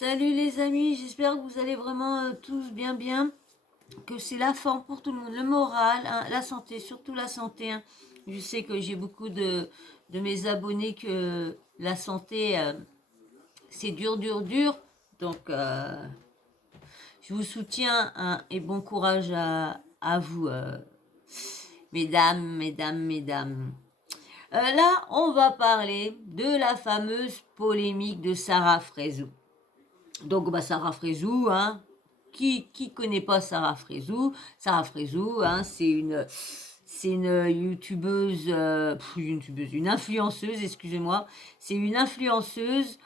Salut les amis, j'espère que vous allez vraiment tous bien, que c'est la forme pour tout le monde, le moral, hein, la santé, surtout la santé, hein. Je sais que j'ai beaucoup de mes abonnés que la santé, c'est dur. Donc, je vous soutiens, hein, et bon courage à vous, mesdames. Là, on va parler de la fameuse polémique de Sarah Frézou. Donc, Sarah Frézou, hein, qui connaît pas Sarah Frézou? Sarah Frézou, hein, c'est une youtubeuse, une influenceuse, excusez-moi. C'est une influenceuse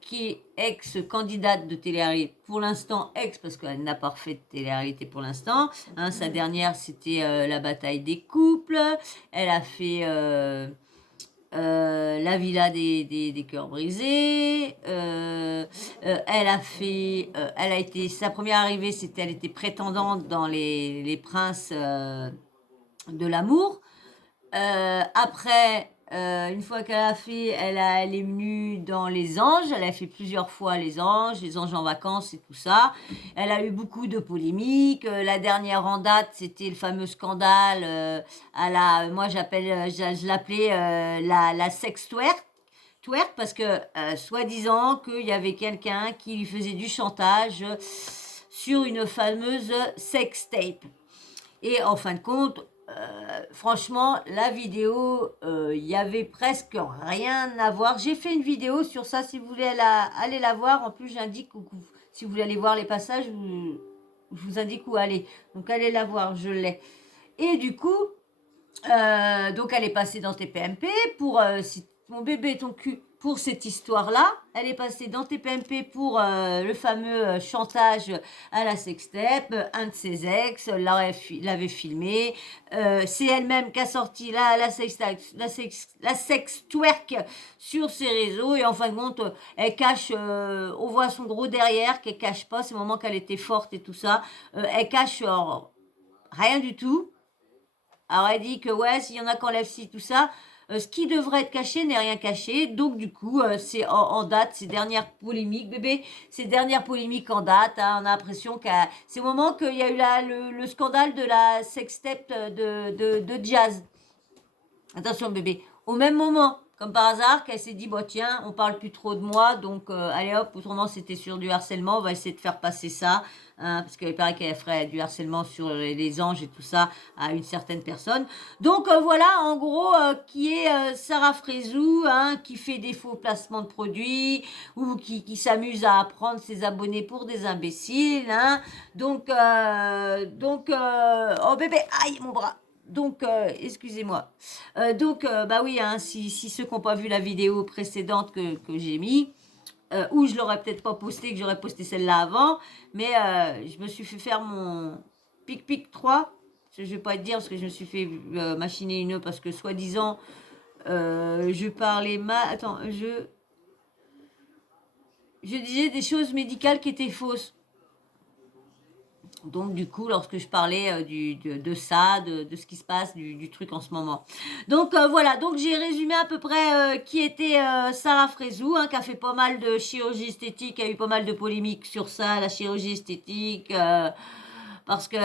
qui est ex-candidate de télé-réalité. Pour l'instant, ex, parce qu'elle n'a pas fait de télé-réalité pour l'instant. Hein, sa dernière, c'était la bataille des couples. Elle a fait la villa des cœurs brisés. Elle a été, sa première arrivée, c'était, elle était prétendante dans les princes de l'amour. Après, une fois qu'elle a fait, elle est venue dans les anges. Elle a fait plusieurs fois les anges en vacances et tout ça. Elle a eu beaucoup de polémiques. La dernière en date, c'était le fameux scandale moi je l'appelais la sex twerk parce que soi-disant qu'il y avait quelqu'un qui lui faisait du chantage sur une fameuse sex tape. Et en fin de compte, franchement, la vidéo, il y avait presque rien à voir. J'ai fait une vidéo sur ça, si vous voulez aller la voir. En plus, j'indique, si vous voulez aller voir les passages, je vous indique où aller. Donc, allez la voir, je l'ai. Et du coup, donc elle est passée dans TPMP pour si mon bébé ton cul pour cette histoire-là. Elle est passée dans TPMP pour le fameux chantage à la sextape. Un de ses ex l'avait filmé. C'est elle-même qui a sorti la sex twerk sur ses réseaux. Et en fin de compte, elle cache, on voit son gros derrière qu'elle cache pas. C'est le moment qu'elle était forte et tout ça. Elle cache rien du tout. Alors elle dit que ouais, s'il y en a qui enlèvent ci, tout ça, ce qui devrait être caché n'est rien caché. Donc du coup, c'est en date, ces dernières polémiques, bébé, ces dernières polémiques en date, hein, on a l'impression que c'est au moment qu'il y a eu le scandale de la sextape de Jazz. Attention bébé, au même moment, comme par hasard, qu'elle s'est dit, bon tiens, on parle plus trop de moi, donc allez hop, autrement c'était sur du harcèlement, on va essayer de faire passer ça, hein, parce qu'il paraît qu'elle ferait du harcèlement sur les anges et tout ça à une certaine personne. Donc voilà, en gros, qui est Sarah Frézou, hein, qui fait des faux placements de produits, ou qui s'amuse à prendre ses abonnés pour des imbéciles, hein. Oh bébé, aïe mon bras. Donc, excusez-moi. Bah oui, hein, si ceux qui n'ont pas vu la vidéo précédente que j'ai mis, ou je l'aurais peut-être pas posté, que j'aurais posté celle-là avant, mais je me suis fait faire mon pic 3. Je vais pas te dire parce que je me suis fait machiner une parce que soi-disant, je parlais mal. Attends, je disais des choses médicales qui étaient fausses. Donc du coup, lorsque je parlais de ça, de ce qui se passe, du truc en ce moment. Donc voilà, donc j'ai résumé à peu près qui était Sarah Frézou, hein, qui a fait pas mal de chirurgie esthétique, qui a eu pas mal de polémiques sur ça, la chirurgie esthétique, parce que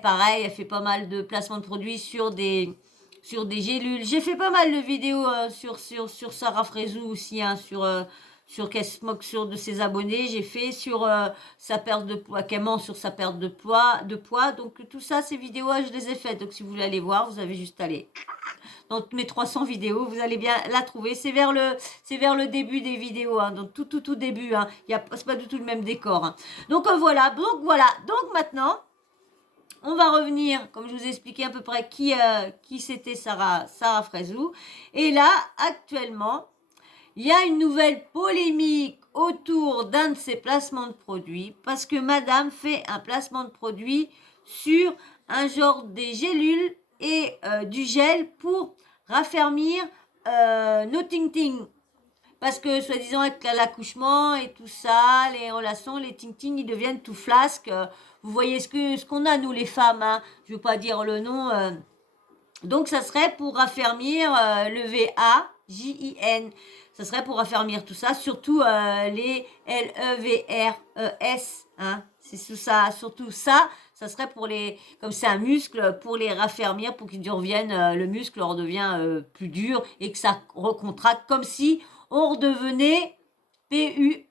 pareil, elle fait pas mal de placements de produits sur des gélules. J'ai fait pas mal de vidéos sur Sarah Frézou aussi, hein, sur qu'elle se moque de ses abonnés. J'ai fait sur sa perte de poids, qu'elle ment sur sa perte de poids. Donc tout ça, ces vidéos, je les ai faites. Donc si vous voulez aller voir, vous avez juste à aller dans mes 300 vidéos, vous allez bien la trouver. C'est vers le début des vidéos, hein, donc tout début. Hein. C'est pas du tout le même décor. Hein. Donc voilà. Donc maintenant, on va revenir, comme je vous ai expliqué à peu près qui c'était Sarah Frézou. Et là, actuellement, il y a une nouvelle polémique autour d'un de ses placements de produits parce que madame fait un placement de produit sur un genre des gélules et du gel pour raffermir nos ting-ting. Parce que, soi-disant, avec l'accouchement et tout ça, les relations, les ting-ting, ils deviennent tout flasques. Vous voyez ce qu'on a, nous, les femmes, hein. Je ne veux pas dire le nom. Donc, ça serait pour raffermir le VAJIN. ça serait pour raffermir tout ça, surtout les L-E-V-R-E-S, hein, c'est ça, surtout ça, ça serait pour les, comme c'est un muscle, pour les raffermir, pour qu'ils reviennent, le muscle redevient plus dur et que ça recontracte comme si on redevenait P-U-C-E-2-L-E,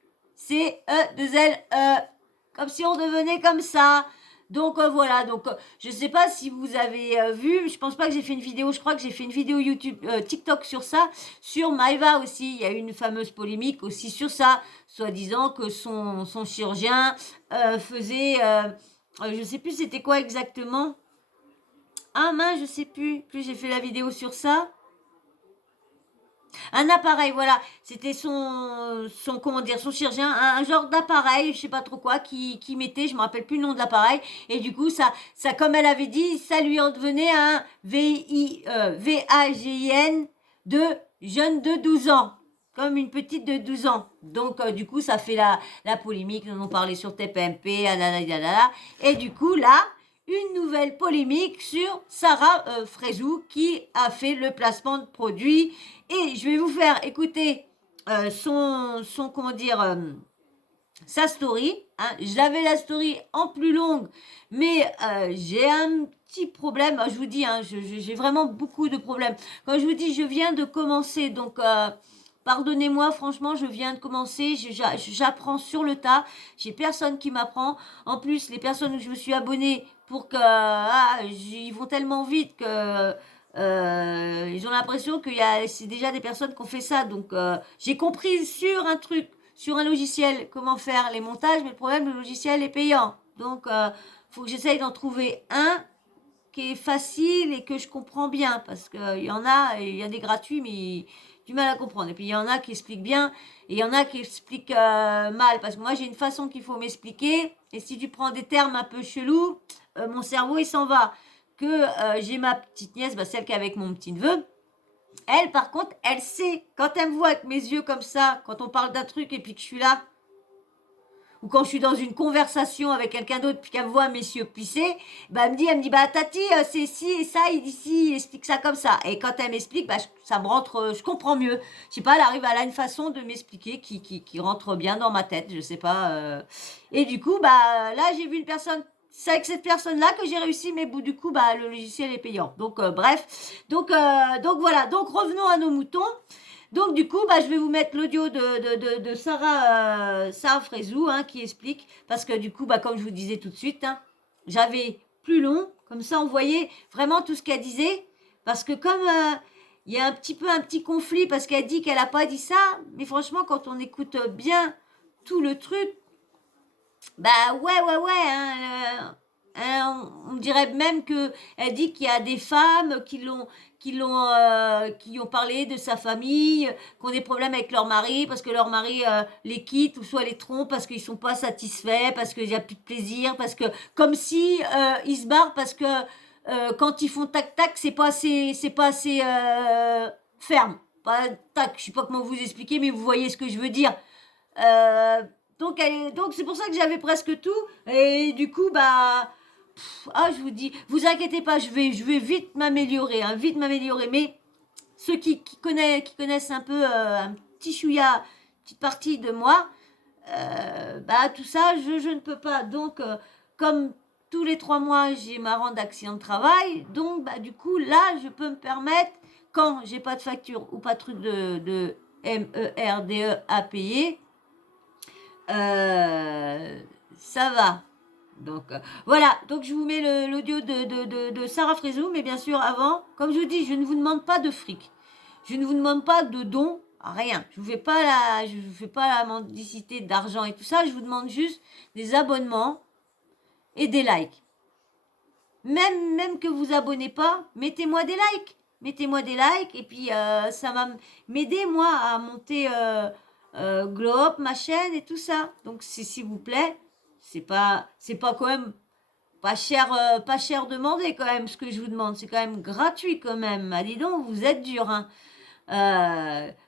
comme si on devenait comme ça. Donc voilà, donc je sais pas si vous avez vu, je pense pas que j'ai fait une vidéo, je crois que j'ai fait une vidéo YouTube, TikTok sur ça, sur Maëva aussi, il y a eu une fameuse polémique aussi sur ça, soi-disant que son chirurgien faisait, je sais plus c'était quoi exactement, ah mince, je sais plus j'ai fait la vidéo sur ça. Un appareil, voilà. C'était comment dire, son chirurgien, un genre d'appareil, je sais pas trop quoi, qui mettait, je me rappelle plus le nom de l'appareil. Et du coup, ça, comme elle avait dit, ça lui en devenait un VAGIN de jeune de 12 ans. Comme une petite de 12 ans. Donc, du coup, ça fait la polémique. Nous en parlé sur TPMP, et du coup, là, une nouvelle polémique sur Sarah Frézou qui a fait le placement de produits. Et je vais vous faire écouter comment dire, sa story. Hein. J'avais la story en plus longue, mais j'ai un petit problème. Je vous dis, hein, j'ai vraiment beaucoup de problèmes. Quand je vous dis, je viens de commencer, donc pardonnez-moi, franchement, je viens de commencer. J'apprends sur le tas. J'ai personne qui m'apprend. En plus, les personnes où je me suis abonnée pour que ils vont tellement vite que ils ont l'impression que c'est déjà des personnes qui ont fait ça. Donc, j'ai compris sur un truc, sur un logiciel, comment faire les montages, mais le problème, le logiciel est payant. Donc, faut que j'essaye d'en trouver un qui est facile et que je comprends bien. Parce qu'il il y a des gratuits, mais du mal à comprendre. Et puis, il y en a qui expliquent bien et il y en a qui expliquent mal. Parce que moi, j'ai une façon qu'il faut m'expliquer. Et si tu prends des termes un peu chelous, mon cerveau, il s'en va. Que j'ai ma petite nièce, celle qui est avec mon petit neveu. Elle, par contre, elle sait. Quand elle me voit avec mes yeux comme ça, quand on parle d'un truc et puis que je suis là, ou quand je suis dans une conversation avec quelqu'un d'autre puis qu'elle me voit mes yeux plissés, elle me dit, Tati, c'est ci et ça, il dit ci, il explique ça comme ça. Et quand elle m'explique, ça me rentre, je comprends mieux. Je sais pas, elle a une façon de m'expliquer qui rentre bien dans ma tête, je sais pas. Et du coup, là, j'ai vu une personne. C'est avec cette personne-là que j'ai réussi, mais du coup, le logiciel est payant. Donc, bref. Donc voilà. Donc, revenons à nos moutons. Donc, du coup, je vais vous mettre l'audio de Sarah Frézou, hein, qui explique. Parce que, du coup, comme je vous disais tout de suite, hein, j'avais plus long. Comme ça, on voyait vraiment tout ce qu'elle disait. Parce que comme il y a un petit conflit, parce qu'elle dit qu'elle n'a pas dit ça. Mais franchement, quand on écoute bien tout le truc, ouais, hein, on dirait même que elle dit qu'il y a des femmes qui ont parlé de sa famille, qui ont des problèmes avec leur mari parce que leur mari les quitte ou soit les trompe parce qu'ils sont pas satisfaits, parce qu'il y a plus de plaisir, parce que comme si ils se barrent parce que quand ils font tac tac, c'est pas assez ferme. Pas tac, je sais pas comment vous expliquer, mais vous voyez ce que je veux dire. Euh, donc c'est pour ça que j'avais presque tout. Et du coup, je vous dis, vous inquiétez pas, je vais vite m'améliorer, hein, vite m'améliorer. Mais ceux qui connaissent un peu un petit chouïa, petite partie de moi, tout ça, je ne peux pas. Donc, comme tous les 3 mois, j'ai ma rente d'accident de travail, donc du coup, là, je peux me permettre, quand j'ai pas de facture ou pas de truc de MERDE à payer, ça va. Donc voilà, donc je vous mets l'audio de Sarah Frézou, mais bien sûr avant, comme je vous dis, je ne vous demande pas de fric, je ne vous demande pas de dons, rien. Je vous fais pas la mendicité d'argent et tout ça, je vous demande juste des abonnements et des likes. Même que vous abonnez pas, mettez-moi des likes. Mettez-moi des likes et puis ça va m'aider moi à monter Glow Up, ma chaîne et tout ça. Donc s'il vous plaît, c'est pas quand même pas cher demandé quand même ce que je vous demande. C'est quand même gratuit quand même. Ah, dis donc, vous êtes dur, hein.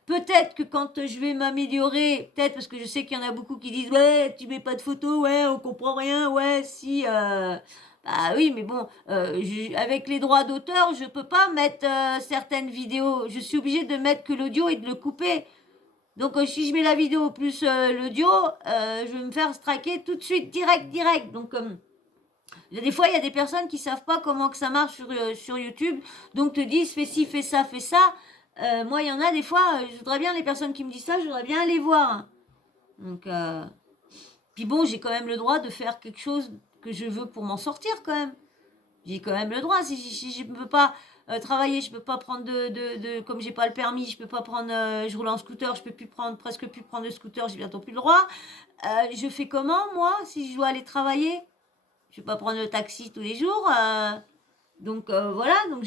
Peut-être que quand je vais m'améliorer, peut-être parce que je sais qu'il y en a beaucoup qui disent ouais tu mets pas de photos, ouais on comprend rien, ouais si oui mais bon avec les droits d'auteur je peux pas mettre certaines vidéos, je suis obligée de mettre que l'audio et de le couper Donc, si je mets la vidéo plus l'audio, je vais me faire striker tout de suite, direct. Donc, des fois, il y a des personnes qui savent pas comment que ça marche sur YouTube, donc te disent fais ci, fais ça, fais ça. Moi, il y en a des fois, je voudrais bien les personnes qui me disent ça, je voudrais bien les voir. Donc, puis bon, j'ai quand même le droit de faire quelque chose que je veux pour m'en sortir quand même. J'ai quand même le droit. Si je ne peux pas travailler, je peux pas prendre comme j'ai pas le permis, je peux pas prendre, je roule en scooter, je peux plus prendre, presque plus prendre de scooter, j'ai bientôt plus le droit. Je fais comment moi si je dois aller travailler? Je vais pas prendre le taxi tous les jours. Donc voilà, donc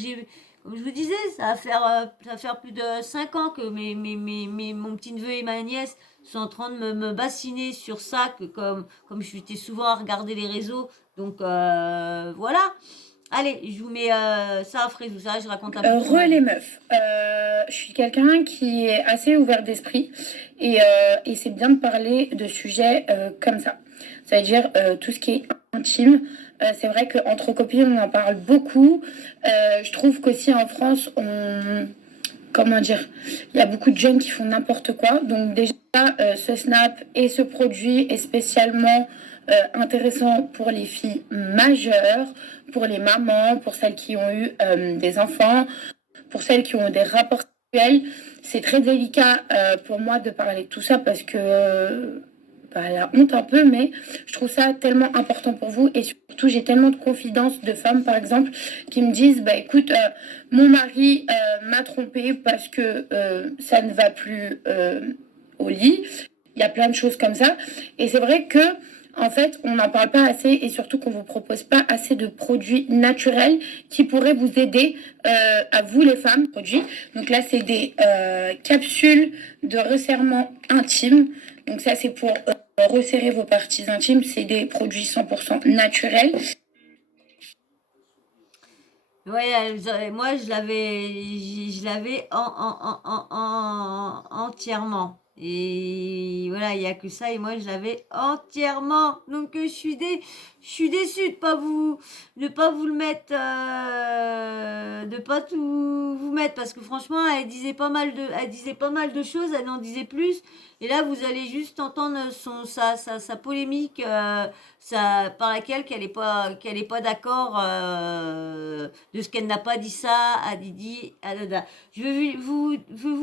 comme je vous disais, ça va faire plus de 5 ans que mon petit neveu et ma nièce sont en train de me bassiner sur ça, que comme je suis souvent à regarder les réseaux. Donc voilà. Allez, je vous mets ça, Frézou, ça, je raconte un peu trop ma Les vie. meufs, je suis quelqu'un qui est assez ouvert d'esprit et c'est bien de parler de sujets comme ça. Ça veut dire tout ce qui est intime. C'est vrai qu'entre copines, on en parle beaucoup. Je trouve qu'aussi en France, comment dire, il y a beaucoup de jeunes qui font n'importe quoi. Donc déjà, ce snap et ce produit est spécialement intéressant pour les filles majeures, pour les mamans, pour celles qui ont eu des enfants, pour celles qui ont des rapports sexuels. C'est très délicat pour moi de parler de tout ça parce que bah, la honte un peu, mais je trouve ça tellement important pour vous. Et surtout, j'ai tellement de confidences de femmes, par exemple, qui me disent, bah écoute, mon mari m'a trompée parce que ça ne va plus au lit. Il y a plein de choses comme ça. Et c'est vrai que en fait, on n'en parle pas assez et surtout qu'on ne vous propose pas assez de produits naturels qui pourraient vous aider à vous les femmes. Produits. Donc là, c'est des capsules de resserrement intime. Donc ça, c'est pour resserrer vos parties intimes. C'est des produits 100% naturels. Ouais, moi je l'avais entièrement. Et voilà, il n'y a que ça et moi je l'avais entièrement. Donc je suis déçue de pas vous le mettre, de pas tout vous mettre parce que franchement elle disait pas mal de choses, elle en disait plus. Et là vous allez juste entendre sa polémique. Par laquelle qu'elle est pas d'accord de ce qu'elle n'a pas dit ça à Didi, à Dada. Je vais vous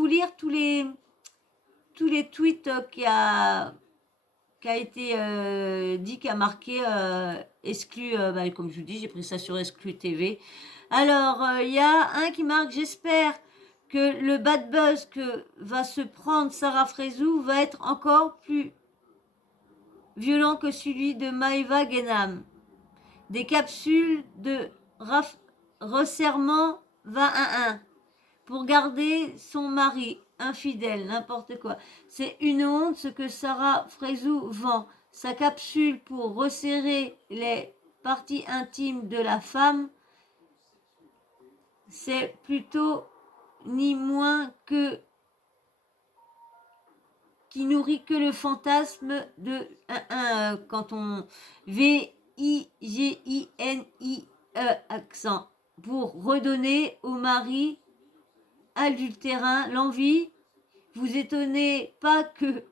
lire tous les tweets qui a été dit, qui a marqué exclu, bah, comme je vous dis, j'ai pris ça sur exclu TV. Alors, il y a un qui marque, j'espère que le bad buzz que va se prendre Sarah Frézou va être encore plus violent que celui de Maëva Genam. Des capsules de resserrement 20 pour garder son mari infidèle, n'importe quoi. C'est une honte ce que Sarah Frézou vend. Sa capsule pour resserrer les parties intimes de la femme, c'est plutôt ni moins que qui nourrit que le fantasme de quand on Vigini accent pour redonner au mari adultérin l'envie. Vous étonnez pas que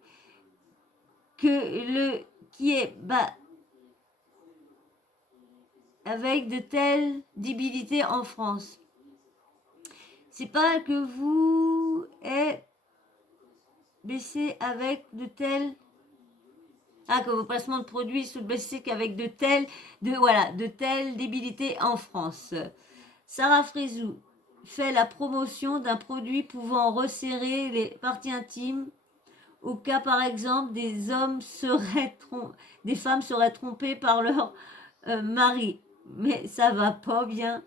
le qui est bas avec de telles débilités en France. C'est pas que vous êtes baissé avec de telles que vos placements de produits sont baissés qu'avec de telles débilités en France. Sarah Frézou fait la promotion d'un produit pouvant resserrer les parties intimes au cas par exemple des femmes seraient trompées par leur mari. Mais ça va pas bien.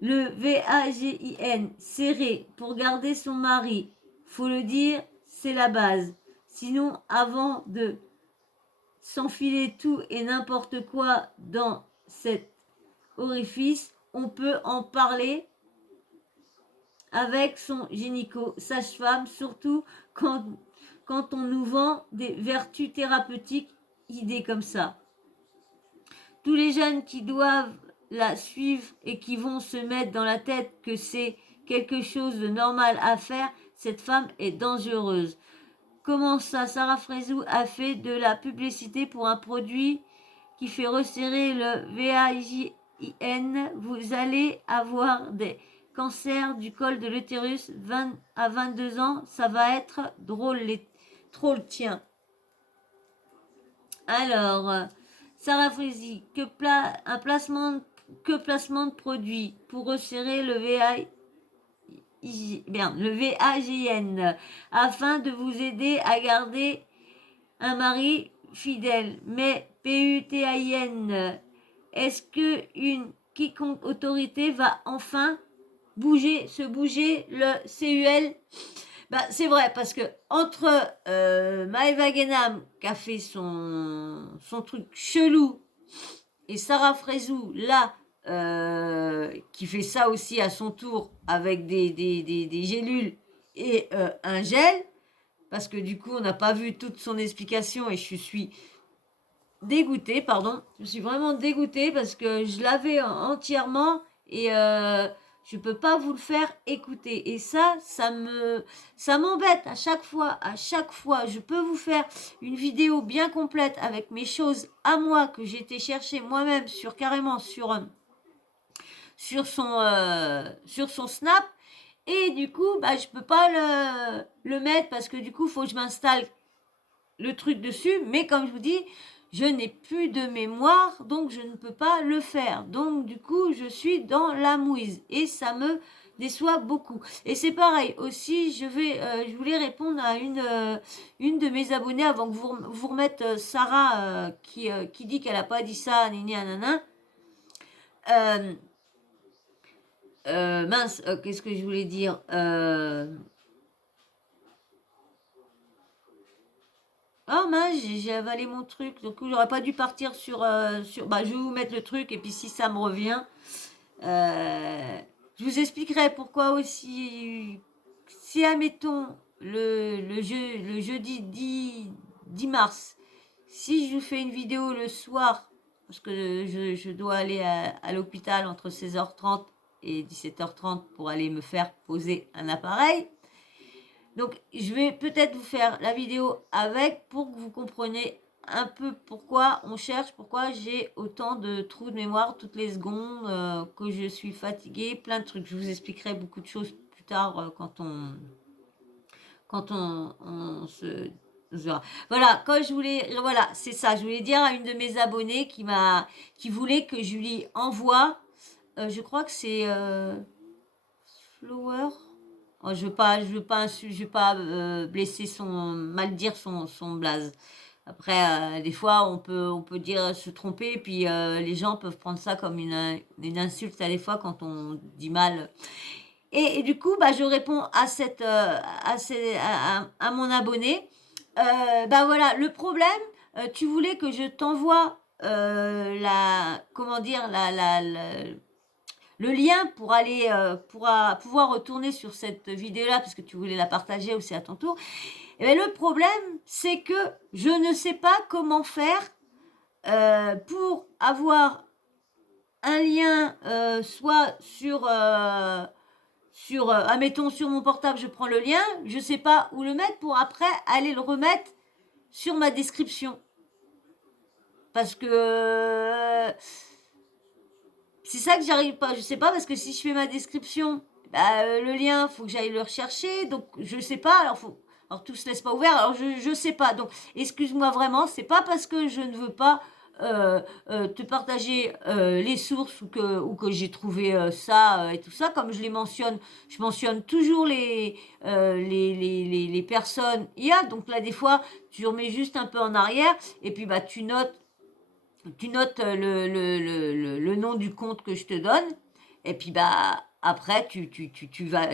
Le VAGIN serré pour garder son mari, faut le dire, c'est la base. Sinon, avant de s'enfiler tout et n'importe quoi dans cet orifice, on peut en parler avec son gynéco, sage-femme, surtout quand on nous vend des vertus thérapeutiques, idées comme ça. Tous les jeunes qui doivent la suivre et qui vont se mettre dans la tête que c'est quelque chose de normal à faire, cette femme est dangereuse. Comment ça, Sarah Frézou a fait de la publicité pour un produit qui fait resserrer le VAGIN. Vous allez avoir des cancers du col de l'utérus 20 à 22 ans. Ça va être drôle, les trolls, tiens. Alors, Sarah Frézy, que placement de produit pour resserrer le VAGN afin de vous aider à garder un mari fidèle. Mais PUTAIN, est-ce que une quiconque autorité va enfin se bouger le CUL? Bah, c'est vrai, parce que entre Maëva Guénam qui a fait son truc chelou et Sarah Frézou, là, qui fait ça aussi à son tour avec des gélules et un gel, parce que du coup, on n'a pas vu toute son explication et je suis dégoûtée, pardon. Je suis vraiment dégoûtée parce que je l'avais entièrement et je peux pas vous le faire écouter. Et ça m'embête à chaque fois. Je peux vous faire une vidéo bien complète avec mes choses à moi que j'ai été chercher moi-même carrément sur son Snap. Et du coup, bah, je peux pas le mettre parce que du coup, il faut que je m'installe le truc dessus. Mais comme je vous dis, je n'ai plus de mémoire, donc je ne peux pas le faire. Donc du coup, je suis dans la mouise et ça me déçoit beaucoup. Et c'est pareil aussi, je voulais répondre à une de mes abonnées avant que vous remette Sarah qui dit qu'elle n'a pas dit ça, nini nanana. Mince, qu'est-ce que je voulais dire Oh mince, j'ai avalé mon truc. Donc j'aurais pas dû partir sur. Bah, je vais vous mettre le truc et puis si ça me revient, je vous expliquerai pourquoi aussi. Si admettons le jeudi 10 mars, si je vous fais une vidéo le soir, parce que je dois aller à l'hôpital entre 16h30 et 17h30 pour aller me faire poser un appareil. Donc, je vais peut-être vous faire la vidéo avec pour que vous compreniez un peu pourquoi on cherche, pourquoi j'ai autant de trous de mémoire toutes les secondes, que je suis fatiguée, plein de trucs. Je vous expliquerai beaucoup de choses plus tard quand on se verra. Voilà, voilà, c'est ça. Je voulais dire à une de mes abonnées qui voulait que je lui envoie, je crois que c'est Flower. Oh, je veux pas blesser mal dire son blaze. Après, des fois, on peut dire se tromper, puis les gens peuvent prendre ça comme une insulte à des fois quand on dit mal. Et du coup, bah, je réponds à mon abonné. Bah voilà, le problème, tu voulais que je t'envoie comment dire, le lien pour aller pouvoir retourner sur cette vidéo-là, parce que tu voulais la partager aussi à ton tour. Et bien, le problème, c'est que je ne sais pas comment faire pour avoir un lien soit admettons sur mon portable, je prends le lien, je ne sais pas où le mettre pour après aller le remettre sur ma description. Parce que c'est ça que j'arrive pas. Je sais pas, parce que si je fais ma description, bah, le lien, faut que j'aille le rechercher. Donc, je sais pas. Alors tout se laisse pas ouvert. Alors, je sais pas. Donc, excuse-moi vraiment. C'est pas parce que je ne veux pas te partager les sources ou que j'ai trouvé ça et tout ça. Comme je mentionne toujours les personnes. Donc là, des fois, tu remets juste un peu en arrière. Et puis, bah, tu notes le nom du compte que je te donne, et puis bah après tu vas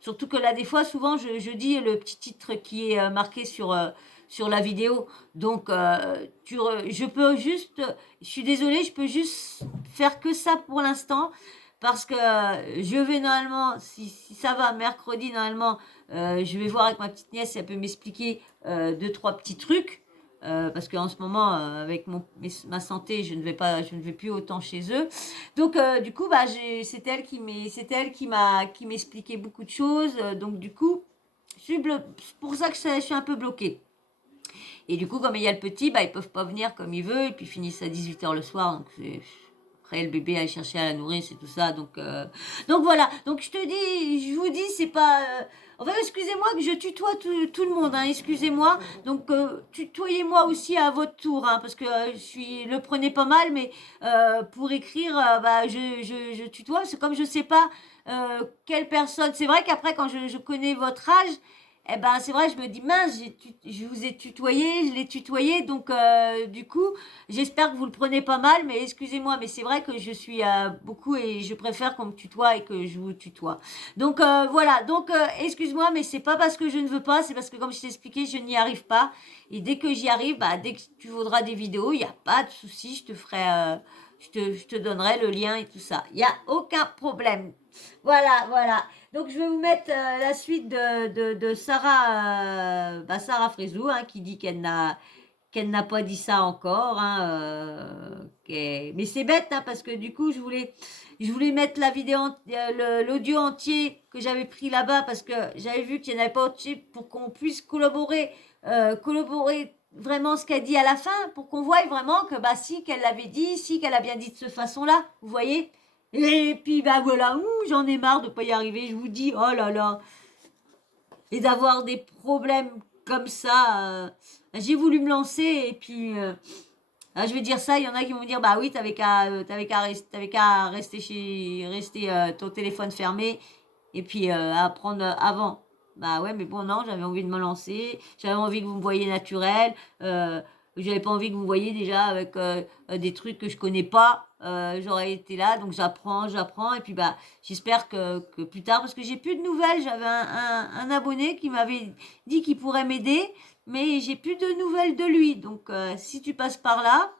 surtout que là des fois souvent je dis le petit titre qui est marqué sur la vidéo, donc je suis désolée, je peux juste faire que ça pour l'instant, parce que je vais normalement, si ça va, mercredi normalement, je vais voir avec ma petite nièce si elle peut m'expliquer 2-3 petits trucs. Parce qu'en ce moment, avec ma santé, je ne vais plus autant chez eux. Donc, du coup, c'est elle qui m'expliquait beaucoup de choses. Donc, du coup, je c'est pour ça que je suis un peu bloquée. Et du coup, comme il y a le petit, bah, ils peuvent pas venir comme ils veulent, et puis ils finissent à 18h le soir, donc c'est... Après, le bébé à chercher à la nourrir, c'est tout ça. Donc voilà. Donc je vous dis, c'est pas. Enfin, excusez-moi que je tutoie tout le monde. Hein, excusez-moi. Donc tutoyez-moi aussi à votre tour, hein, parce que le prenez pas mal, mais pour écrire, bah, je tutoie. C'est comme je sais pas quelle personne. C'est vrai qu'après, quand je connais votre âge. Eh ben, c'est vrai, je me dis, mince, je vous ai tutoyé, je l'ai tutoyé, donc du coup, j'espère que vous le prenez pas mal, mais excusez-moi, mais c'est vrai que je suis beaucoup et je préfère qu'on me tutoie et que je vous tutoie. Donc voilà, donc excuse-moi, mais c'est pas parce que je ne veux pas, c'est parce que comme je t'ai expliqué, je n'y arrive pas. Et dès que j'y arrive, bah, dès que tu voudras des vidéos, il n'y a pas de souci, je te ferai, je te donnerai le lien et tout ça. Il n'y a aucun problème. Voilà, voilà. Donc je vais vous mettre la suite de Sarah, Sarah Frézou, hein, qui dit qu'elle n'a pas dit ça encore. Hein, mais c'est bête, hein, parce que du coup, je voulais mettre la vidéo, l'audio entier que j'avais pris là-bas, parce que j'avais vu qu'il n'y en avait pas entier pour qu'on puisse collaborer vraiment ce qu'elle dit à la fin, pour qu'on voie vraiment que bah si qu'elle l'avait dit, si qu'elle a bien dit de cette façon-là, vous voyez. Et puis bah voilà, j'en ai marre de pas y arriver, je vous dis, oh là là, et d'avoir des problèmes comme ça. J'ai voulu me lancer et puis je vais dire ça, il y en a qui vont me dire bah oui, t'avais qu'à rester ton téléphone fermé et puis apprendre avant. Bah ouais, mais bon non, j'avais envie de me lancer, j'avais envie que vous me voyiez naturel, j'avais pas envie que vous me voyiez déjà avec des trucs que je connais pas. J'aurais été là, donc j'apprends et puis bah j'espère que plus tard, parce que j'ai plus de nouvelles. J'avais un abonné qui m'avait dit qu'il pourrait m'aider, mais j'ai plus de nouvelles de lui. Donc si tu passes par là,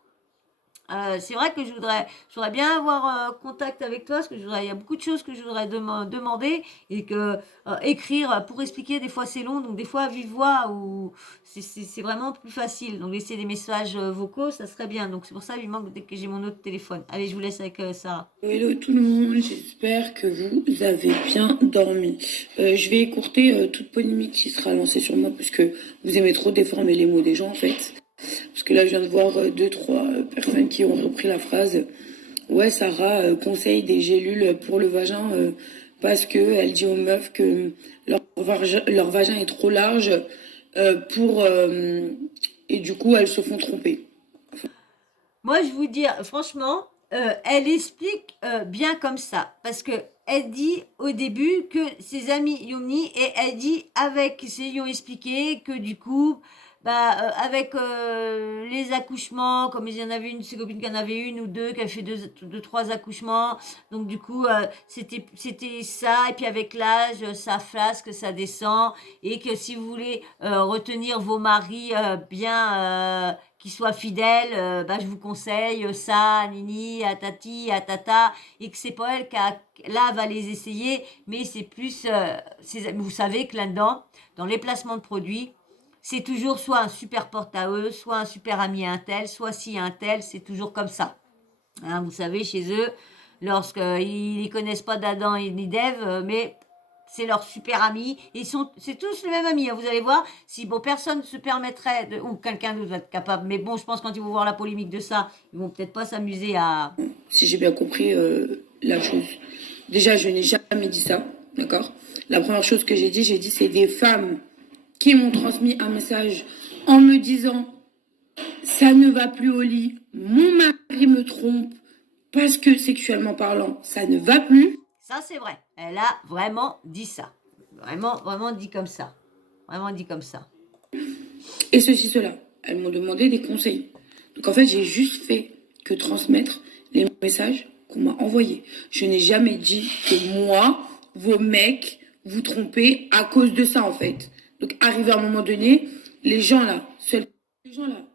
c'est vrai que je voudrais bien avoir contact avec toi, parce que il y a beaucoup de choses que je voudrais demander et que écrire pour expliquer, des fois c'est long, donc des fois à vive voix ou c'est vraiment plus facile. Donc laisser des messages vocaux, ça serait bien. Donc c'est pour ça qu'il manque dès que j'ai mon autre téléphone. Allez, je vous laisse avec Sarah. Hello tout le monde, j'espère que vous avez bien dormi. Je vais écourter toute polémique qui sera lancée sur moi, puisque vous aimez trop déformer les mots des gens en fait. Parce que là je viens de voir deux, trois personnes qui ont repris la phrase. Ouais, Sarah conseille des gélules pour le vagin parce que elle dit aux meufs que leur vagin est trop large pour et du coup elles se font tromper. Moi, je vous dis, franchement, elle explique bien comme ça. Parce que elle dit au début que ses amis Yumni, et elle dit avec, ils ont expliqué que du coup, bah, avec les accouchements, comme il y en avait une, ses copines qui en avait une ou deux, qui a fait deux, trois accouchements. Donc du coup, c'était ça. Et puis avec l'âge, ça flasque, ça descend. Et que si vous voulez retenir vos maris qui soient fidèles, bah, je vous conseille ça, à Nini, à Tati, à Tata, et que c'est pas elle là va les essayer, mais c'est plus, vous savez que là-dedans, dans les placements de produits, c'est toujours soit un super porte à eux, soit un super ami à un tel, soit si un tel, c'est toujours comme ça. Hein, vous savez, chez eux, lorsqu'ils ne connaissent pas d'Adam et ni d'Ève, mais c'est leur super ami. C'est tous le même ami. Hein, vous allez voir, si bon, personne ne se permettrait, ou quelqu'un d'autre va être capable, mais bon, je pense quand ils vont voir la polémique de ça, ils vont peut-être pas s'amuser à... Si j'ai bien compris la chose. Déjà, je n'ai jamais dit ça, d'accord? La première chose que j'ai dit c'est des femmes qui m'ont transmis un message en me disant ça ne va plus au lit, mon mari me trompe parce que sexuellement parlant, ça ne va plus. Ça, c'est vrai. Elle a vraiment dit ça. Vraiment, vraiment dit comme ça. Vraiment dit comme ça. Et ceci, cela. Elles m'ont demandé des conseils. Donc en fait, j'ai juste fait que transmettre les messages qu'on m'a envoyés. Je n'ai jamais dit que moi, vos mecs, vous trompez à cause de ça en fait. Donc arrivé à un moment donné, les gens là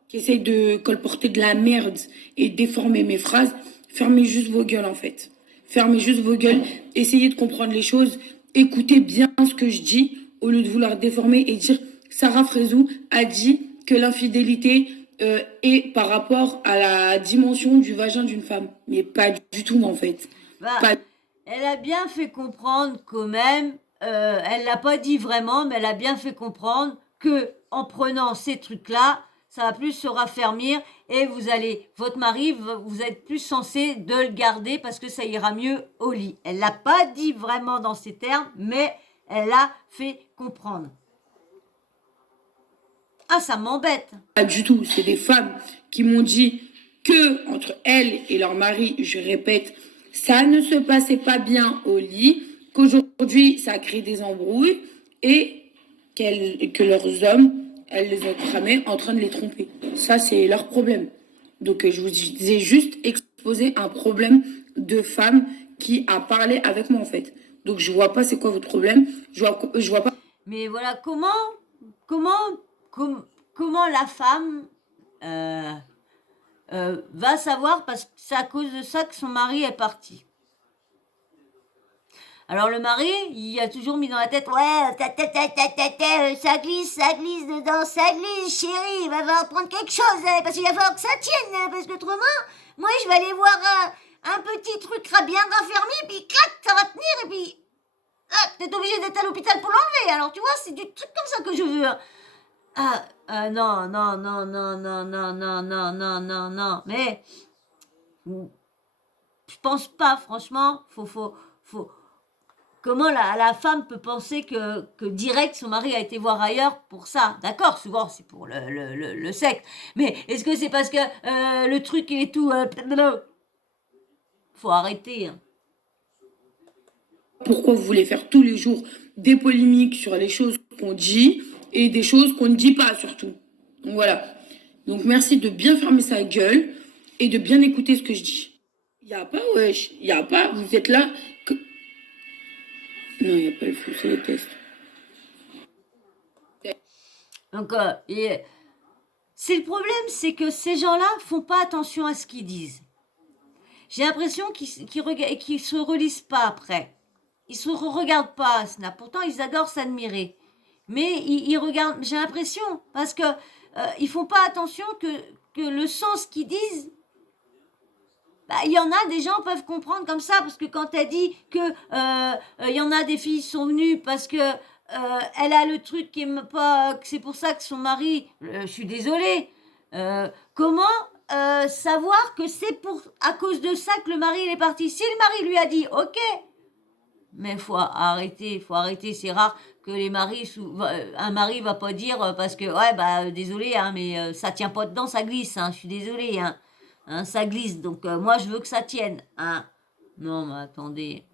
qui essayent de colporter de la merde et déformer mes phrases, fermez juste vos gueules en fait. Fermez juste vos gueules, essayez de comprendre les choses, écoutez bien ce que je dis au lieu de vouloir déformer et dire Sarah Frézou a dit que l'infidélité est par rapport à la dimension du vagin d'une femme. Mais pas du tout en fait. Bah, Pas... elle a bien fait comprendre quand même elle l'a pas dit vraiment, mais elle a bien fait comprendre que en prenant ces trucs-là, ça va plus se raffermir et votre mari, vous êtes plus censé de le garder parce que ça ira mieux au lit. Elle l'a pas dit vraiment dans ces termes, mais elle l'a fait comprendre. Ah, ça m'embête. Pas du tout. C'est des femmes qui m'ont dit que entre elles et leur mari, je répète, ça ne se passait pas bien au lit, qu'aujourd'hui ça crée des embrouilles et que leurs hommes, elles les ont cramés en train de les tromper. Ça, c'est leur problème. Donc, je vous ai juste exposé un problème de femme qui a parlé avec moi, en fait. Donc, je vois pas c'est quoi votre problème. Je vois pas. Mais voilà, comment, comment la femme euh, va savoir parce que c'est à cause de ça que son mari est parti. Alors le mari, il a toujours mis dans la tête, ouais, ça glisse dedans, ça glisse, chérie, il va falloir prendre quelque chose, parce qu'il va falloir que ça tienne, parce qu'autrement, moi je vais aller voir un petit truc bien raffermi, puis clac, ça va tenir, et puis t'es obligé d'être à l'hôpital pour l'enlever. Alors tu vois, c'est du truc comme ça que je veux. Non, non, non, non, non, non, non, non, non, non, non, mais je pense pas, franchement, faut. Comment la femme peut penser que direct son mari a été voir ailleurs pour ça? D'accord, souvent c'est pour le sexe. Mais est-ce que c'est parce que le truc il est tout... Faut arrêter. Hein. Pourquoi vous voulez faire tous les jours des polémiques sur les choses qu'on dit et des choses qu'on ne dit pas surtout. Donc voilà. Donc merci de bien fermer sa gueule et de bien écouter ce que je dis. Il n'y a pas, wesh. Il n'y a pas. Vous êtes là. Non, il n'y a pas le fou, c'est les tests. Donc, c'est le problème, c'est que ces gens-là font pas attention à ce qu'ils disent. J'ai l'impression qu'ils se relisent pas après. Ils se regardent pas, Snap. Pourtant, ils adorent s'admirer. Mais ils regardent, j'ai l'impression, parce que ils font pas attention que le sens qu'ils disent, il y en a, des gens peuvent comprendre comme ça, parce que quand elle dit que il y en a des filles qui sont venues parce que elle a le truc qui est pas, que c'est pour ça que son mari, je suis désolée, comment savoir que c'est à cause de ça que le mari il est parti? Si le mari lui a dit ok, mais faut arrêter, c'est rare que les maris, un mari va pas dire parce que ouais désolé hein, mais ça tient pas dedans, ça glisse, hein, je suis désolée hein. Hein, ça glisse, donc moi je veux que ça tienne. Hein. Non, mais attendez.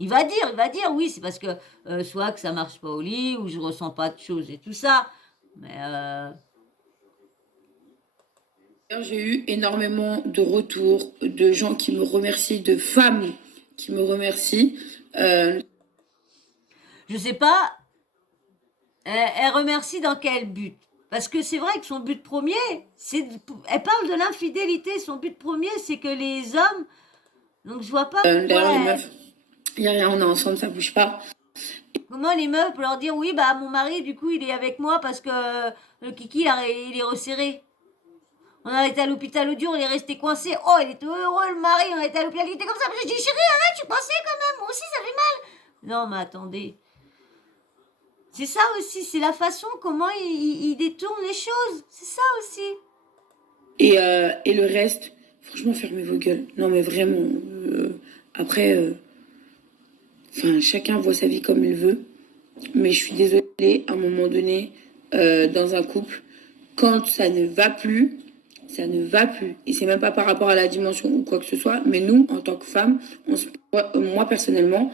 Il va dire, oui, c'est parce que soit que ça marche pas au lit, ou je ressens pas de choses et tout ça. Mais j'ai eu énormément de retours de gens qui me remercient, de femmes qui me remercient. Je sais pas, elle remercie dans quel but? Parce que c'est vrai que son but premier, elle parle de l'infidélité. Son but premier, c'est que les hommes. Donc je vois pas. D'ailleurs, les meufs, il n'y a rien, on est ensemble, ça bouge pas. Comment les meufs peuvent leur dire oui, bah mon mari, du coup, il est avec moi parce que le kiki, il est resserré. On a été à l'hôpital l'autre jour, il est resté coincé. Oh, il était heureux, le mari, on a été à l'hôpital, il était comme ça. Je dis, chérie, arrête, je suis coincée quand même, moi aussi, ça fait mal. Non, mais attendez. C'est ça aussi, c'est la façon comment il détourne les choses. C'est ça aussi. Et le reste, franchement, fermez vos gueules. Non, mais vraiment. Après, chacun voit sa vie comme il veut. Mais je suis désolée, à un moment donné, dans un couple, quand ça ne va plus, ça ne va plus. Et c'est même pas par rapport à la dimension ou quoi que ce soit, mais nous, en tant que femmes, moi personnellement,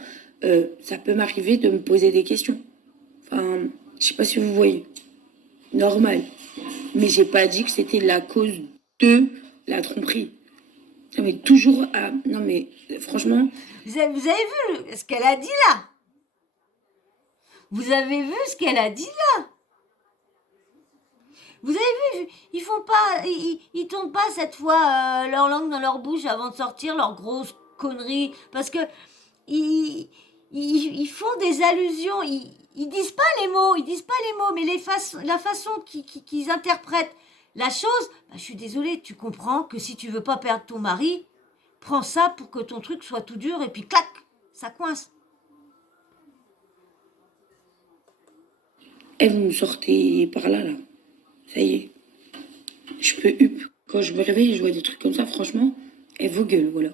ça peut m'arriver de me poser des questions. Enfin, je sais pas si vous voyez. Normal. Mais j'ai pas dit que c'était la cause de la tromperie. Non, mais toujours à... Non, mais franchement... Vous avez vu ce qu'elle a dit là? Vous avez vu ce qu'elle a dit là? Vous avez vu, ils font pas, ils tournent pas cette fois leur langue dans leur bouche avant de sortir leurs grosses conneries, parce que ils font des allusions, ils disent pas les mots, mais la façon qu'ils interprètent la chose, je suis désolée, tu comprends que si tu veux pas perdre ton mari, prends ça pour que ton truc soit tout dur et puis clac, ça coince. Eh, vous me sortez par là, là. Ça y est. Je peux up. Quand je me réveille, je vois des trucs comme ça, franchement, elle vos gueules, voilà.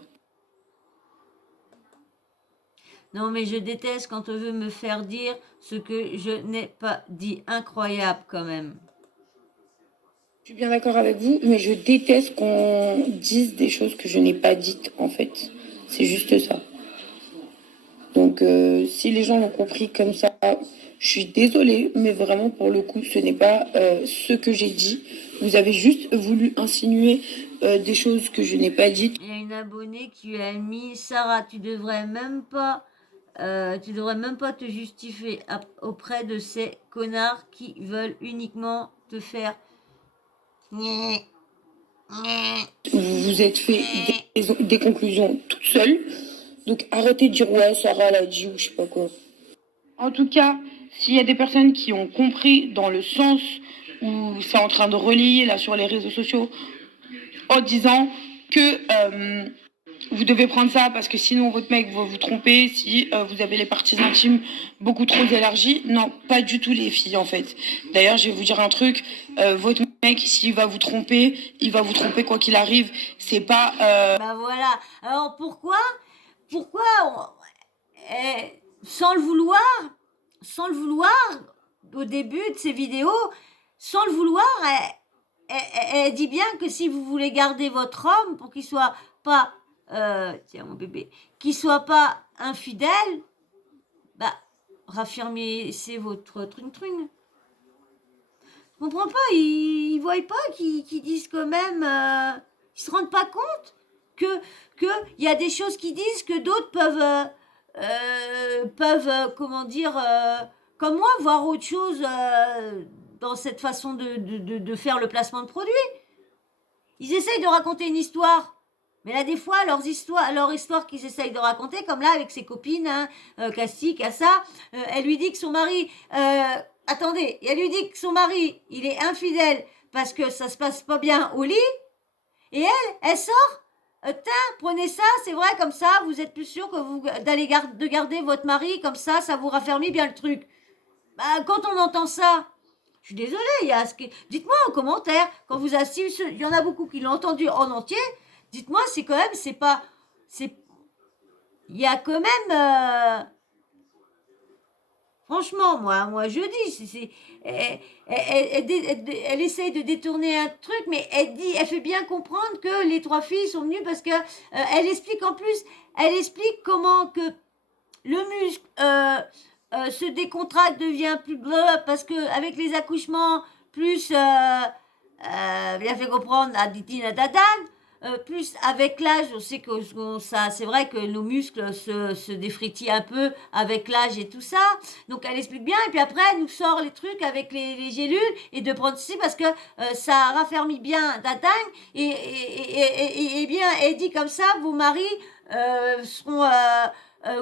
Non, mais je déteste quand on veut me faire dire ce que je n'ai pas dit. Incroyable quand même. Je suis bien d'accord avec vous, mais je déteste qu'on dise des choses que je n'ai pas dites, en fait. C'est juste ça. Donc, si les gens l'ont compris comme ça, je suis désolée, mais vraiment, pour le coup, ce n'est pas ce que j'ai dit. Vous avez juste voulu insinuer des choses que je n'ai pas dites. Il y a une abonnée qui lui a mis Sarah, tu devrais même pas te justifier auprès de ces connards qui veulent uniquement te faire. Vous vous êtes fait des conclusions toute seule. Donc arrêtez de dire ouais, Sarah l'a dit ou je sais pas quoi. En tout cas, s'il y a des personnes qui ont compris dans le sens où c'est en train de relayer là sur les réseaux sociaux en disant que vous devez prendre ça parce que sinon votre mec va vous tromper si vous avez les parties intimes beaucoup trop élargies. Non, pas du tout les filles en fait. D'ailleurs, je vais vous dire un truc, votre mec, s'il va vous tromper, il va vous tromper quoi qu'il arrive. C'est pas... Bah voilà. Alors pourquoi sans le vouloir, au début de ces vidéos, sans le vouloir, elle dit bien que si vous voulez garder votre homme pour qu'il soit pas, tiens mon bébé, qu'il soit pas infidèle, bah raffermissez votre trune. Je comprends pas, ils voient pas qu'ils disent quand même, ils se rendent pas compte que il y a des choses qu'ils disent que d'autres peuvent comment dire, comme moi, voir autre chose dans cette façon de faire le placement de produits. Ils essayent de raconter une histoire. Mais là, des fois, leur histoire qu'ils essayent de raconter, comme là avec ses copines, hein, Cassie, Cassa, elle lui dit que son mari, attendez, elle lui dit que son mari, il est infidèle parce que ça se passe pas bien au lit, et elle sort, tiens, prenez ça, c'est vrai, comme ça, vous êtes plus sûr que de garder votre mari, comme ça vous raffermit bien le truc. Bah, quand on entend ça, je suis désolée, dites-moi en commentaire, quand vous assistez, il y en a beaucoup qui l'ont entendu en entier, dites-moi, c'est quand même, il y a quand même, franchement, moi je dis, elle essaye de détourner un truc, mais elle fait bien comprendre que les trois filles sont venues parce que elle explique comment que le muscle se décontracte, devient plus bleu, parce que avec les accouchements, plus, bien fait comprendre à Ditine, à Dadan, plus avec l'âge, on sait que ça, c'est vrai que nos muscles se défrétillent un peu avec l'âge et tout ça. Donc elle explique bien, et puis après elle nous sort les trucs avec les gélules, et de prendre ceci parce que ça raffermit bien Dadan, et bien elle dit comme ça, vos maris seront...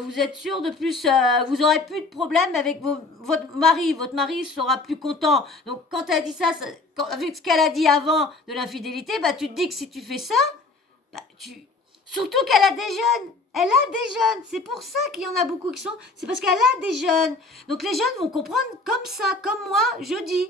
vous êtes sûr de plus, vous aurez plus de problème avec votre mari sera plus content. Donc quand elle dit ça, avec ce qu'elle a dit avant de l'infidélité, bah tu te dis que si tu fais ça, bah surtout qu'elle a des jeunes, c'est pour ça qu'il y en a beaucoup qui sont, c'est parce qu'elle a des jeunes. Donc les jeunes vont comprendre comme ça, comme moi, je dis.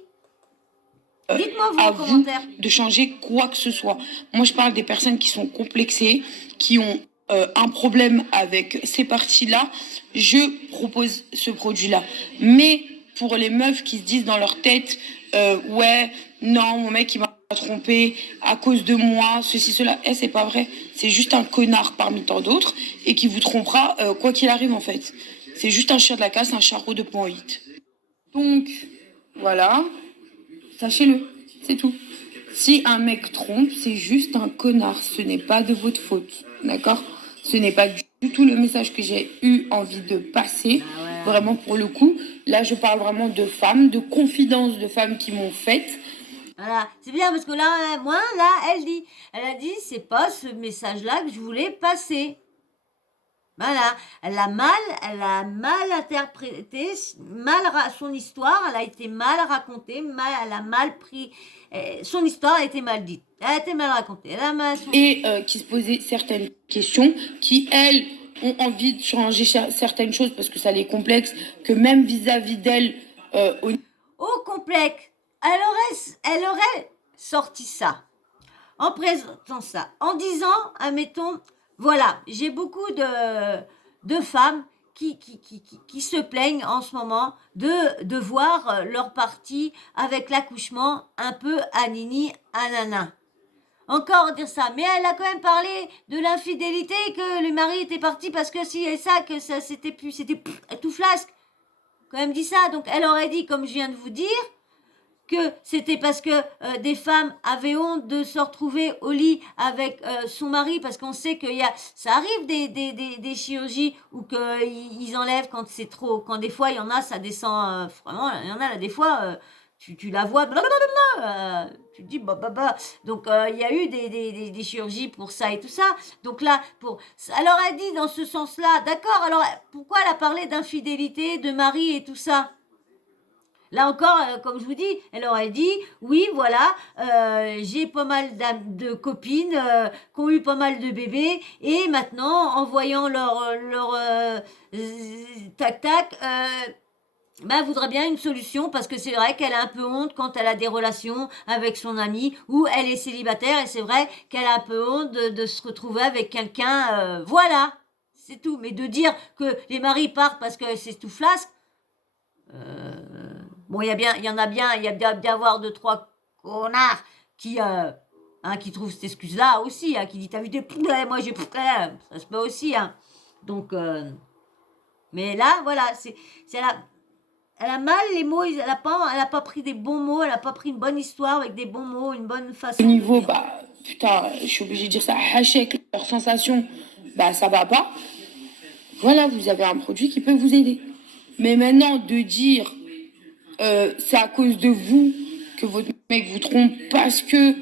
Dites-moi vous en commentaire. De changer quoi que ce soit. Moi je parle des personnes qui sont complexées, qui ont un problème avec ces parties-là, je propose ce produit-là. Mais pour les meufs qui se disent dans leur tête, ouais, non, mon mec il m'a trompé à cause de moi, ceci, cela, c'est pas vrai. C'est juste un connard parmi tant d'autres et qui vous trompera quoi qu'il arrive en fait. C'est juste un chien de la casse, un charreau 2.8. Donc, voilà, sachez-le, c'est tout. Si un mec trompe, c'est juste un connard, ce n'est pas de votre faute, d'accord ? Ce n'est pas du tout le message que j'ai eu envie de passer, vraiment pour le coup. Là, je parle vraiment de femmes, de confidences de femmes qui m'ont faites. Voilà, c'est bien parce que là, moi, là, elle a dit, c'est pas ce message-là que je voulais passer. Voilà, elle a mal interprété, son histoire, elle a été mal racontée, elle a mal pris, son histoire a été mal dite, elle a été mal racontée. Et qui se posaient certaines questions, qui, elles, ont envie de changer certaines choses parce que ça les complexe, que même vis-à-vis d'elles... au complexe, elle aurait sorti ça, en présentant ça, en disant, admettons, voilà, j'ai beaucoup de femmes qui se plaignent en ce moment de voir leur partie avec l'accouchement un peu anini, anana. Encore dire ça, mais elle a quand même parlé de l'infidélité, que le mari était parti parce que si et ça, que ça c'était tout flasque. Quand même dit ça, donc elle aurait dit, comme je viens de vous dire, que c'était parce que des femmes avaient honte de se retrouver au lit avec son mari, parce qu'on sait que ça arrive des chirurgies où ils enlèvent quand c'est trop, quand des fois il y en a, ça descend vraiment, il y en a là des fois, tu la vois, tu te dis bah. Donc il y a eu des chirurgies pour ça et tout ça. Donc là, elle aurait dit dans ce sens-là, d'accord, alors pourquoi elle a parlé d'infidélité, de mari et tout ça? Là encore, comme je vous dis, elle aurait dit, oui, voilà, j'ai pas mal de copines qui ont eu pas mal de bébés, et maintenant, en voyant leur tac-tac, elle voudrait bien une solution, parce que c'est vrai qu'elle a un peu honte quand elle a des relations avec son ami, ou elle est célibataire, et c'est vrai qu'elle a un peu honte de se retrouver avec quelqu'un, voilà, c'est tout. Mais de dire que les maris partent parce que c'est tout flasque, bon, il y en a bien, il y a bien d'avoir 2-3 connards qui trouvent cette excuse-là aussi, qui dit, t'as vu des poulets, moi j'ai poulets, ça se peut aussi, Donc, mais là, voilà, elle a mal les mots, elle a pas pris des bons mots, elle a pas pris une bonne histoire avec des bons mots, une bonne façon. Au niveau, putain, je suis obligée de dire ça, hachek, leur sensation, ça va pas. Voilà, vous avez un produit qui peut vous aider. Mais maintenant, de dire c'est à cause de vous que votre mec vous trompe parce que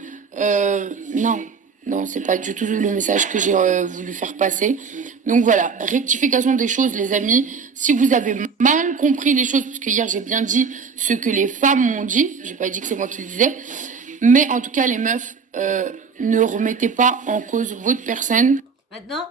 non, c'est pas du tout le message que j'ai voulu faire passer. Donc voilà, rectification des choses, les amis. Si vous avez mal compris les choses, parce que hier j'ai bien dit ce que les femmes m'ont dit, j'ai pas dit que c'est moi qui le disais, mais en tout cas les meufs, ne remettez pas en cause votre personne. Maintenant,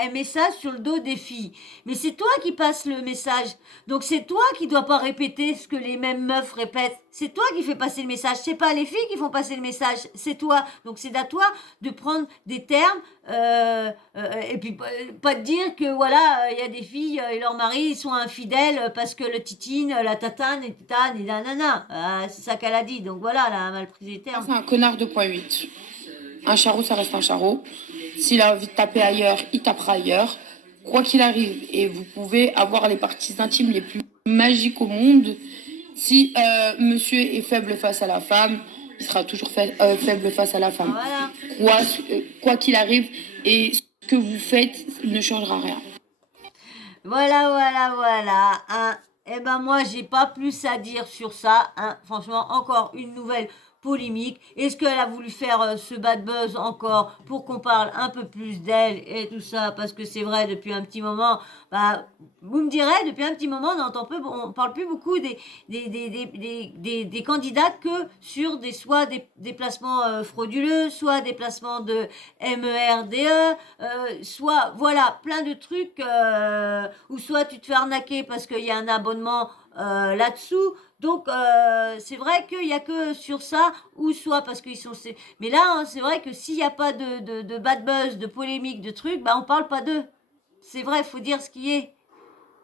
elle met ça sur le dos des filles. Mais c'est toi qui passes le message. Donc c'est toi qui dois pas répéter ce que les mêmes meufs répètent. C'est toi qui fais passer le message. C'est pas les filles qui font passer le message. C'est toi. Donc c'est à toi de prendre des termes et puis pas de dire que voilà, il y a des filles et leurs maris ils sont infidèles parce que le titine, la tatane et titane et nanana. C'est ça qu'elle a dit. Donc voilà, elle a mal pris les termes. C'est un connard 2.8. Un charreau, ça reste un charreau. S'il a envie de taper ailleurs, il tapera ailleurs. Quoi qu'il arrive. Et vous pouvez avoir les parties intimes les plus magiques au monde. Si monsieur est faible face à la femme, il sera toujours faible face à la femme. Voilà. Quoi qu'il arrive. Et ce que vous faites ne changera rien. Voilà. Eh ben moi, j'ai pas plus à dire sur ça. Franchement, encore une nouvelle polémique. Est-ce qu'elle a voulu faire ce bad buzz encore pour qu'on parle un peu plus d'elle et tout ça? Parce que c'est vrai, depuis un petit moment, vous me direz, depuis un petit moment, on parle plus beaucoup des candidats que sur soit des placements frauduleux, soit des placements de MERDE, soit, voilà, plein de trucs, ou soit tu te fais arnaquer parce qu'il y a un abonnement là-dessous. Donc, c'est vrai qu'il n'y a que sur ça, ou soit parce qu'ils sont... Mais là, c'est vrai que s'il n'y a pas de bad buzz, de polémique, de trucs, on parle pas d'eux. C'est vrai, il faut dire ce qui est.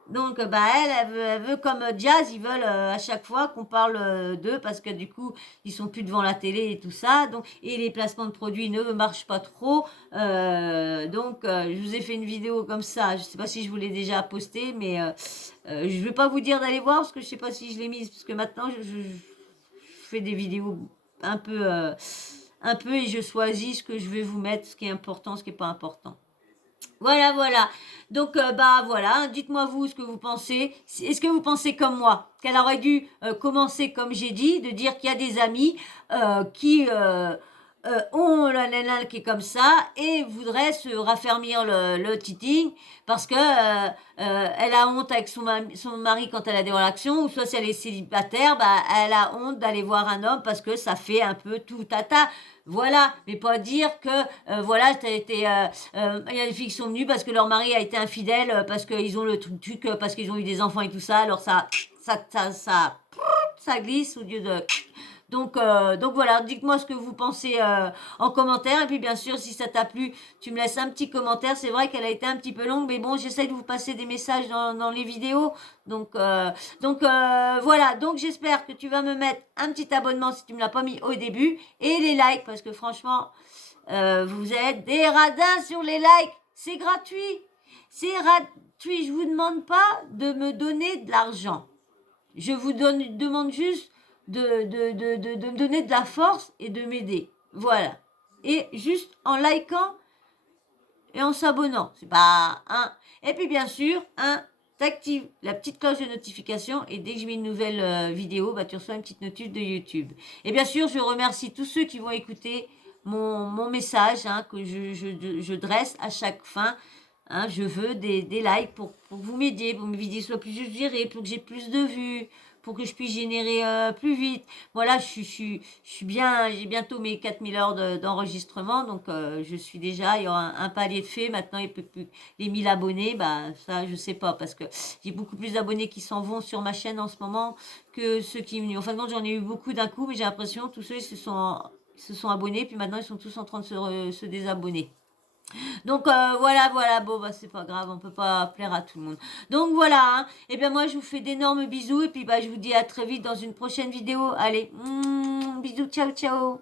Donc, elle veut comme Jazz, ils veulent à chaque fois qu'on parle d'eux parce que du coup, ils sont plus devant la télé et tout ça. Donc, et les placements de produits ne marchent pas trop. Donc, je vous ai fait une vidéo comme ça. Je sais pas si je vous l'ai déjà postée, mais je vais pas vous dire d'aller voir parce que je sais pas si je l'ai mise parce que maintenant, je fais des vidéos un peu et je choisis ce que je vais vous mettre, ce qui est important, ce qui est pas important. Voilà. Donc, voilà, dites-moi vous ce que vous pensez. Est-ce que vous pensez comme moi qu'elle aurait dû commencer, comme j'ai dit, de dire qu'il y a des amis qui ont la nana qui est comme ça et voudraient se raffermir le titing parce que elle a honte avec son mari quand elle a des relations, ou soit si elle est célibataire, elle a honte d'aller voir un homme parce que ça fait un peu tout tata. Voilà, mais pas dire que voilà, il y a des filles qui sont venues parce que leur mari a été infidèle, parce qu'ils ont le truc, parce qu'ils ont eu des enfants et tout ça, alors ça ça glisse au lieu de... Donc voilà, dites-moi ce que vous pensez en commentaire. Et puis bien sûr, si ça t'a plu, tu me laisses un petit commentaire. C'est vrai qu'elle a été un petit peu longue, mais bon, j'essaie de vous passer des messages dans les vidéos. Voilà, donc j'espère que tu vas me mettre un petit abonnement si tu me l'as pas mis au début. Et les likes, parce que franchement, vous êtes des radins sur les likes. C'est gratuit. C'est gratuit. Je vous demande pas de me donner de l'argent. Je vous demande juste de me donner de la force et de m'aider. Voilà. Et juste en likant et en s'abonnant. C'est pas un. Et puis bien sûr, t'actives la petite cloche de notification et dès que je mets une nouvelle vidéo, bah, tu reçois une petite notif de YouTube. Et bien sûr, je remercie tous ceux qui vont écouter mon message que je dresse à chaque fin. Je veux des likes pour que vous m'aidiez, pour que mes vidéos soient plus virées, pour que j'ai plus de vues, pour que je puisse générer plus vite. Voilà, je suis bien, j'ai bientôt mes 4000 heures d'enregistrement, donc je suis déjà, il y aura un palier de fait. Maintenant, il peut plus les 1000 abonnés, bah ça, je sais pas, parce que j'ai beaucoup plus d'abonnés qui s'en vont sur ma chaîne en ce moment que ceux qui me... En fin de compte, j'en ai eu beaucoup d'un coup, mais j'ai l'impression que tous ceux qui se sont abonnés, puis maintenant, ils sont tous en train de se désabonner. Donc voilà, bon bah c'est pas grave, on peut pas plaire à tout le monde. Donc voilà, et bien moi je vous fais d'énormes bisous et puis bah je vous dis à très vite dans une prochaine vidéo. Allez, bisous, ciao ciao.